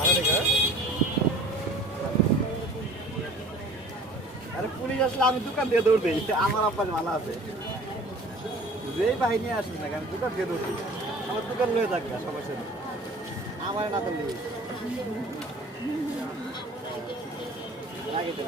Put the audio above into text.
ভালো দেখো। আরে পুলিশ আসলে আমি দোকান দিয়ে দৌড় দিই, আমার আব্বাস ভালো আছে। যেই বাহিনী আসবে না কেন দোকান দিয়ে দৌড় দিই, আমার দোকান লয়ে থাকবে সমস্যা নেই, আমার না তো নেই লাগে তো।